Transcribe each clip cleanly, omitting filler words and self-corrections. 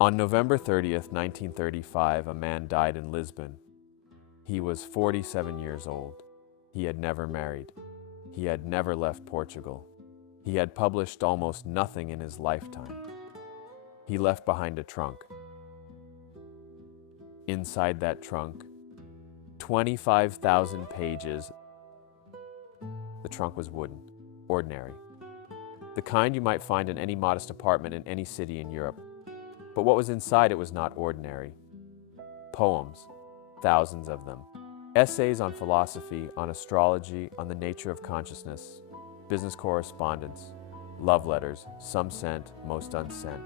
On November 30th, 1935, a man died in Lisbon. He was 47 years old. He had never married. He had never left Portugal. He had published almost nothing in his lifetime. He left behind a trunk. Inside that trunk, 25,000 pages. The trunk was wooden, ordinary. The kind you might find in any modest apartment in any city in Europe. But what was inside it was not ordinary. Poems, thousands of them. Essays on philosophy, on astrology, on the nature of consciousness, business correspondence, love letters, some sent, most unsent.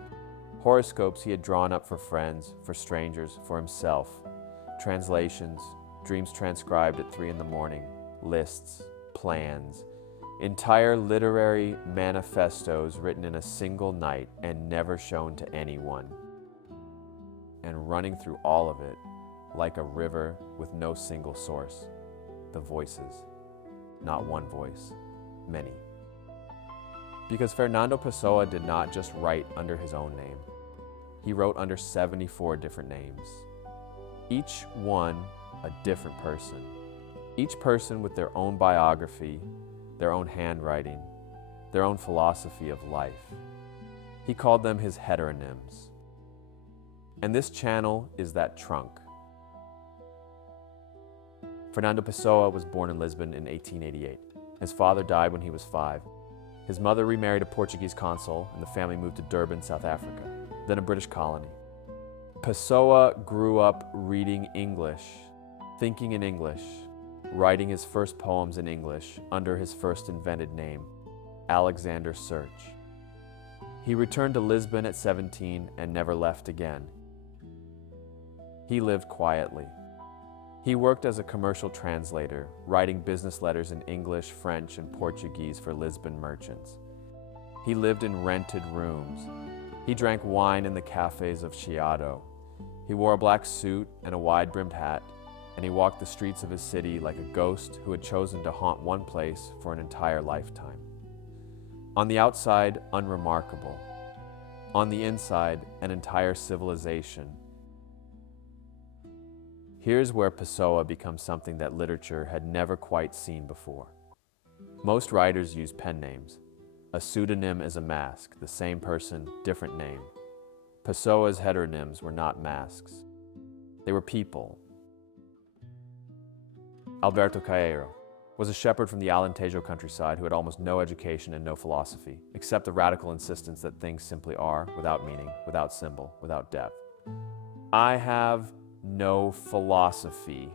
Horoscopes he had drawn up for friends, for strangers, for himself. Translations, dreams transcribed at 3 a.m, lists, plans, entire literary manifestos written in a single night and never shown to anyone. And running through all of it, like a river with no single source, the voices. Not one voice, many. Because Fernando Pessoa did not just write under his own name. He wrote under 74 different names. Each one a different person. Each person with their own biography, their own handwriting, their own philosophy of life. He called them his heteronyms. And this channel is that trunk. Fernando Pessoa was born in Lisbon in 1888. His father died when he was 5. His mother remarried a Portuguese consul, and the family moved to Durban, South Africa, then a British colony. Pessoa grew up reading English, thinking in English, writing his first poems in English under his first invented name, Alexander Search. He returned to Lisbon at 17 and never left again. He lived quietly. He worked as a commercial translator, writing business letters in English, French, and Portuguese for Lisbon merchants. He lived in rented rooms. He drank wine in the cafes of Chiado. He wore a black suit and a wide-brimmed hat, and he walked the streets of his city like a ghost who had chosen to haunt one place for an entire lifetime. On the outside, unremarkable. On the inside, an entire civilization. Here's where Pessoa becomes something that literature had never quite seen before. Most writers use pen names. A pseudonym is a mask, the same person, different name. Pessoa's heteronyms were not masks. They were people. Alberto Caeiro was a shepherd from the Alentejo countryside who had almost no education and no philosophy, except the radical insistence that things simply are, without meaning, without symbol, without depth. I have no philosophy,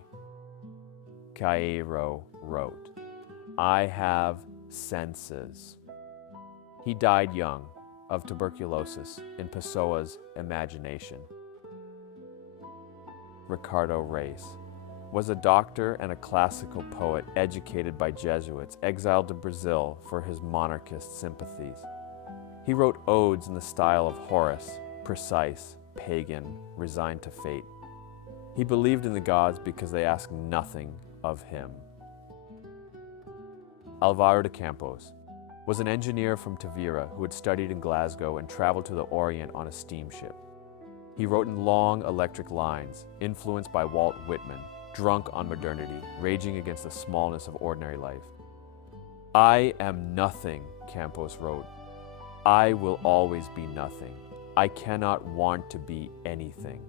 Caeiro wrote. I have senses. He died young, of tuberculosis, in Pessoa's imagination. Ricardo Reis was a doctor and a classical poet educated by Jesuits, exiled to Brazil for his monarchist sympathies. He wrote odes in the style of Horace, precise, pagan, resigned to fate. He believed in the gods because they asked nothing of him. Álvaro de Campos was an engineer from Tavira who had studied in Glasgow and traveled to the Orient on a steamship. He wrote in long electric lines, influenced by Walt Whitman, drunk on modernity, raging against the smallness of ordinary life. I am nothing, Campos wrote. I will always be nothing. I cannot want to be anything.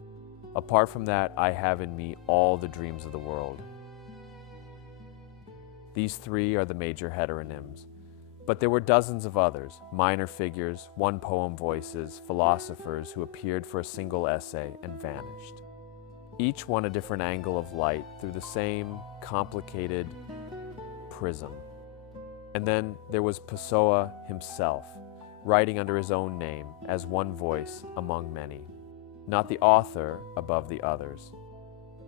Apart from that, I have in me all the dreams of the world. These three are the major heteronyms. But there were dozens of others, minor figures, one-poem voices, philosophers who appeared for a single essay and vanished. Each one a different angle of light through the same complicated prism. And then there was Pessoa himself, writing under his own name as one voice among many. Not the author above the others,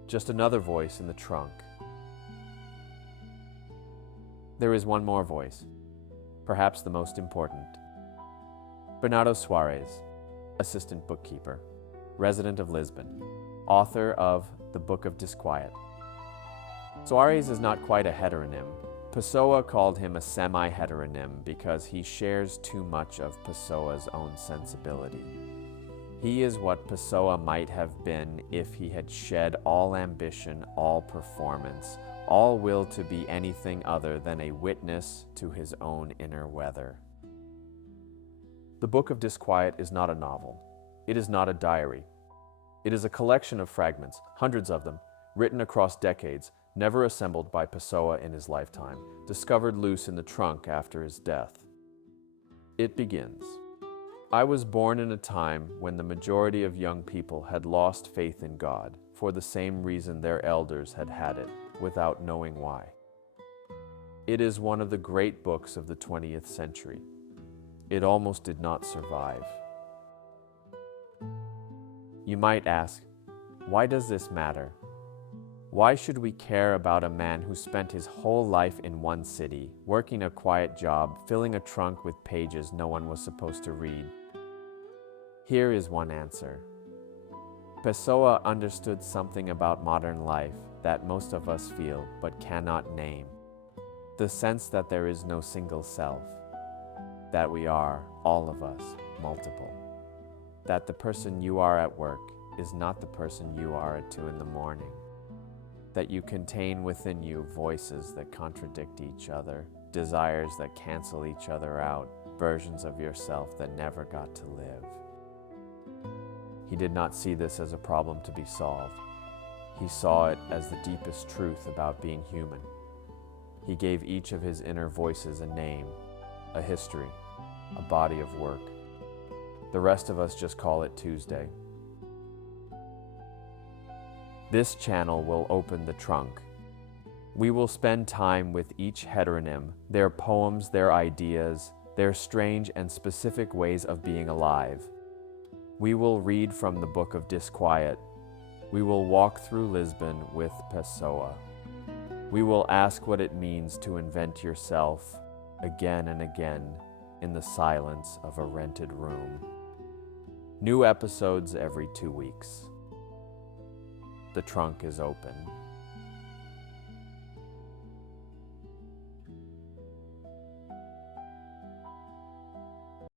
just another voice in the trunk. There is one more voice, perhaps the most important. Bernardo Soares, assistant bookkeeper, resident of Lisbon, author of the Book of Disquiet. Soares is not quite a heteronym. Pessoa called him a semi-heteronym because he shares too much of Pessoa's own sensibility. He is what Pessoa might have been if he had shed all ambition, all performance, all will to be anything other than a witness to his own inner weather. The Book of Disquiet is not a novel. It is not a diary. It is a collection of fragments, hundreds of them, written across decades, never assembled by Pessoa in his lifetime, discovered loose in the trunk after his death. It begins. I was born in a time when the majority of young people had lost faith in God for the same reason their elders had had it, without knowing why. It is one of the great books of the 20th century. It almost did not survive. You might ask, why does this matter? Why should we care about a man who spent his whole life in one city, working a quiet job, filling a trunk with pages no one was supposed to read? Here is one answer. Pessoa understood something about modern life that most of us feel but cannot name. The sense that there is no single self, that we are, all of us, multiple. That the person you are at work is not the person you are at 2 in the morning. That you contain within you voices that contradict each other, desires that cancel each other out, versions of yourself that never got to live. He did not see this as a problem to be solved. He saw it as the deepest truth about being human. He gave each of his inner voices a name, a history, a body of work. The rest of us just call it Tuesday. This channel will open the trunk. We will spend time with each heteronym, their poems, their ideas, their strange and specific ways of being alive. We will read from the Book of Disquiet. We will walk through Lisbon with Pessoa. We will ask what it means to invent yourself again and again in the silence of a rented room. New episodes every 2 weeks. The trunk is open.